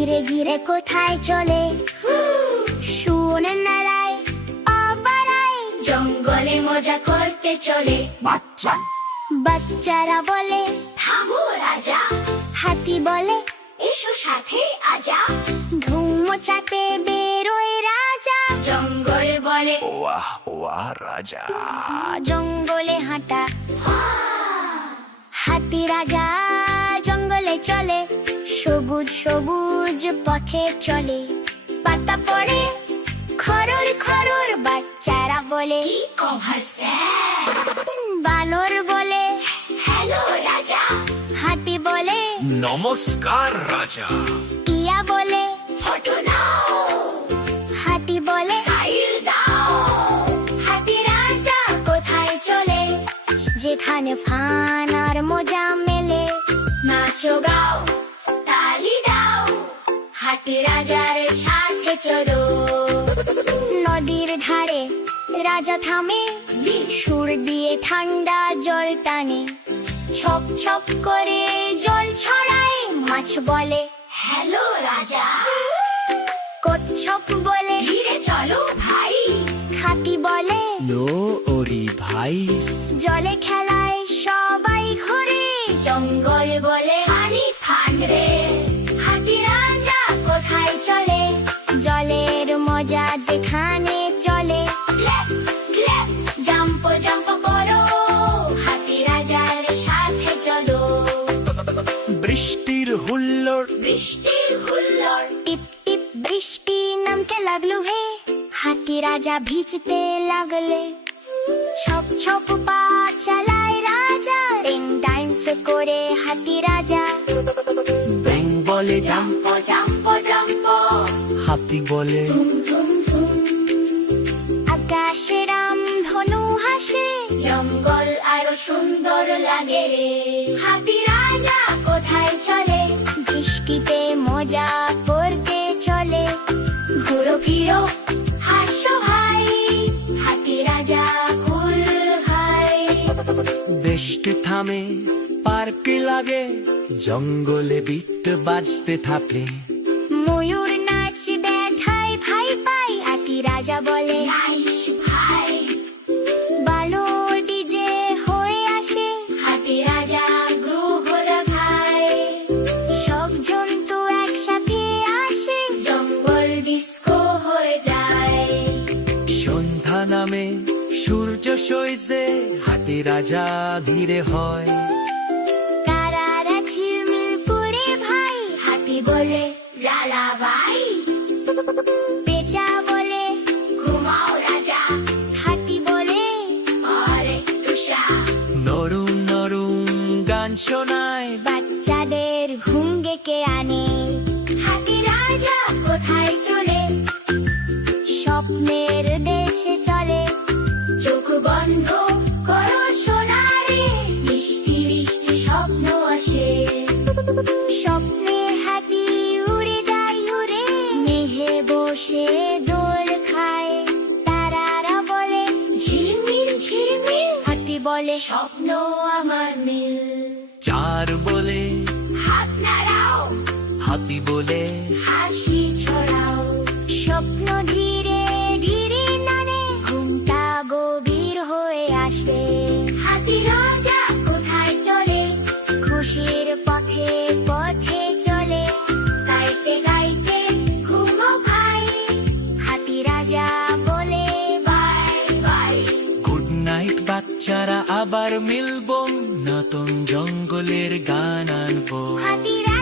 ধীরে ধীরে কোথায় চলে শুনে নাড়ায় আবারায় জঙ্গলে মজা করতে চলে বাচ্চারা বলে থামো রাজা হাতি বলে এসো সাথে আজা ধুম মচাতে বেরোয় রাজা জঙ্গলে বলে ওয়াহ ওয়াহ রাজা জঙ্গলে হাঁটা হাতি রাজা জঙ্গলে চলে সবুজ সবুজ পথে চলে পাতা পড়ে খরর খরর বাচ্চারা বলে বানর বলে হ্যালো রাজা হাতি বলে নমস্কার রাজা টিয়া বলে ফটো নাও হাতি বলে সাইল দাও হাতি রাজা কোথায় চলে যেখানে ফান আর মজা মেলে নাচো গাও তালি দাও হাতি রাজার সাথে চলো নদীর ধারে রাজা থামে সুর দিয়ে ঠান্ডা জল টানে ছপ ছপ করে জল ছড়ায় মাছ বলে হ্যালো রাজা কচ্ছপ বলে ধীরে চলো ভাই হাতি বলে নো ওরি ভাইস জলে খেলায় সবাই ঘুরে জঙ্গল বলে পানি ফান রে হাতি রাজা কোথায় চলে জলের মজা যেখানে চলে জাম্প জাম্প করো হাতি রাজার সাথে চলো বৃষ্টির হুল্লোড় টিপ টিপ বৃষ্টি নামতে লাগলো হে হাতি রাজা ভিজতে লাগলে ছপ ছপ পা চালায় রাজা রিং ডান্স করে হাতি রাজা ব্যাং বলে জাম্প জাম্প জাম্প হাতি বলে ধুম ধুম ধুম আকাশে রাম ধনু হাসে জঙ্গল আরো সুন্দর লাগে রে হাতি রাজা কোথায় চলে বৃষ্টিতে মজা করতে চলে ঘুরো ফিরো হাসো ভাই হাতি রাজা কুল ভাই বৃষ্টি থামে পার্কে লাগে জঙ্গলে বিট বাজতে থাকে ময়ূর নাচ দেখায় ভাই পাই হাতি রাজা বলে নাইস ভাই বালো ডিজে হয়ে আসে হাতি রাজা গ্রুপ ভাই সব জন্তু একসাথে আসে জঙ্গল ডিস্কো হয়ে যায় সন্ধ্যা নামে সূর্য সইছে হাতি রাজা ধীরে হয় তারারা ঝিলমিল করে ভাই হাতি বলে লালা ভাই পেঁচা বলে ঘুমাও রাজা হাতি বলে আরে তুষা নরুম নরুম গান শোনায় বাচ্চাদের ঘুম ডেকে আনে হাতি রাজা কোথায় চলে স্বপ্নের দেশে চলে চোখ বন্ধ করো সোনারে মিষ্টি মিষ্টি স্বপ্ন আসে স্বপ্নে হাতি উড়ে যায় উড়ে মেঘে বসে দোল খায় তারারা বলে ঝিলমিল ঝিলমিল হাতি বলে স্বপ্ন আমার নীল চার বলে হাত নাড়াও হাতি বলে হাসি ছড়াও স্বপ্ন ধীরে ধীরে নামে ঘুমটা গভীর হয়ে আসে হাতি রাজা কোথায় চলে খুশির পথে পথে চলে গাইতে গাইতে ঘুমো ভাই হাতি রাজা বলে বাই বাই গুড নাইট বাচ্চারা আবার মিলবো নতুন জঙ্গলের গান আনবো হাতি রাজা